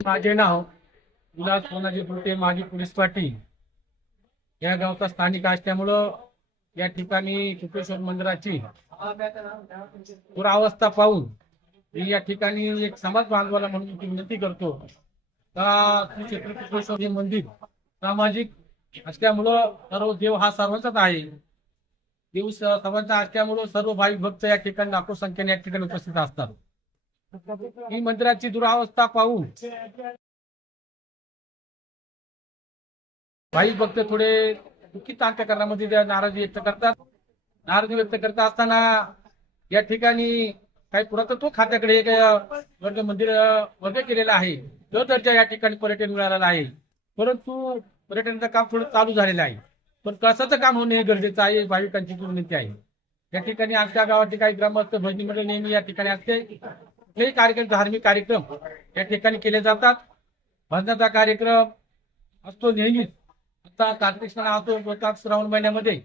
माझे नाव विलास सोनाजी पुरते माजी पोलीस पाटील. या गावचा स्थानिक असल्यामुळं या ठिकाणी शुक्रेश्वर मंदिराची पुरावस्था पाहून मी या ठिकाणी एक समाज बांधवाला म्हणून विनंती करतो. का श्री हे मंदिर सामाजिक असल्यामुळं सर्व देव हा सर्वांचाच आहे. देव सर्वांचा असल्यामुळं सर्व भाविक भक्त या ठिकाणी लाखो संख्येने या ठिकाणी उपस्थित असतात. ही मंदिराची दुरावस्था पाहून. भाई भक्त थोडे दुःखित अंतकरणामध्ये नाराजी व्यक्त करतात. नाराजी व्यक्त करत असताना या ठिकाणी काही पुरातत्व खात्याकडे एक वर्ग मंदिर वर्ग केलेलं आहे. तो दर्जा या ठिकाणी पर्यटन मिळालेला आहे. परंतु पर्यटनाचं काम थोडं चालू झालेलं आहे. पण कळसाचं काम होणे हे गरजेचं आहे भाविकांची विनंती आहे. या ठिकाणी आमच्या गावाचे काही ग्रामस्थ भजनी मंडळ नेहमी या ठिकाणी असते. कुठलेही कार्यक्रम धार्मिक कार्यक्रम या ठिकाणी केले जातात. भजनाचा कार्यक्रम असतो नेहमीच. आता कार्तिक सण असतो बोलतात श्रावण महिन्यामध्ये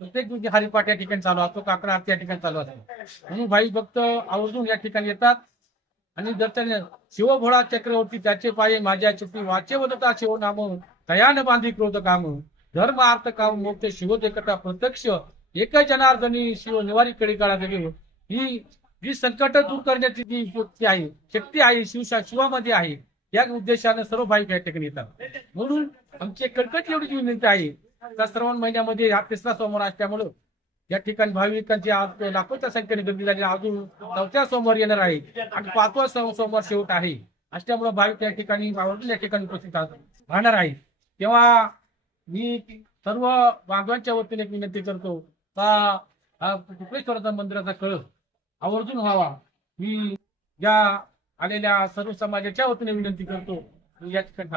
प्रत्येक दिवशी हरिपाठ या ठिकाणी चालू असतो काकडा आरती या ठिकाणी चालू असतो. म्हणून भाई भक्त आवर्जून या ठिकाणी येतात. आणि दर्शन शिवभोळा चक्रवर्ती त्याचे पाये माझ्या चित्ती वाचे वदता शिव नाम दयान बांधी क्रोध काम. धर्म अर्थ काम मोठे शिवदेकटा प्रत्यक्ष एक जनार्दनी शिव निवारी कडे काळा ही जी संकट दूर करण्याची जी शक्ती आहे शक्ती आहे शिवशा शिवामध्ये आहे या उद्देशाने सर्व भाविक या ठिकाणी येतात. म्हणून आमची कडकट एवढी विनंती आहे त्या श्रवण महिन्यामध्ये हा तिसरा सोमवार असल्यामुळं या ठिकाणी भाविकांची आज लाखोच्या संख्येने गर्दी झाली. अजून चौथ्या सोमवार येणार आहे आणि पाचवा सोमवार शेवट आहे. असल्यामुळं भाविक या ठिकाणी या ठिकाणी उपस्थित राहणार आहे तेव्हा मी सर्व बांधवांच्या वतीने एक विनंती करतो का हा कुपेश्वराचा मंदिराचा कळस आवर्जून व्हावा. मी या आलेल्या सर्व समाजाच्या वतीने विनंती करतो. याच या ठिकाणी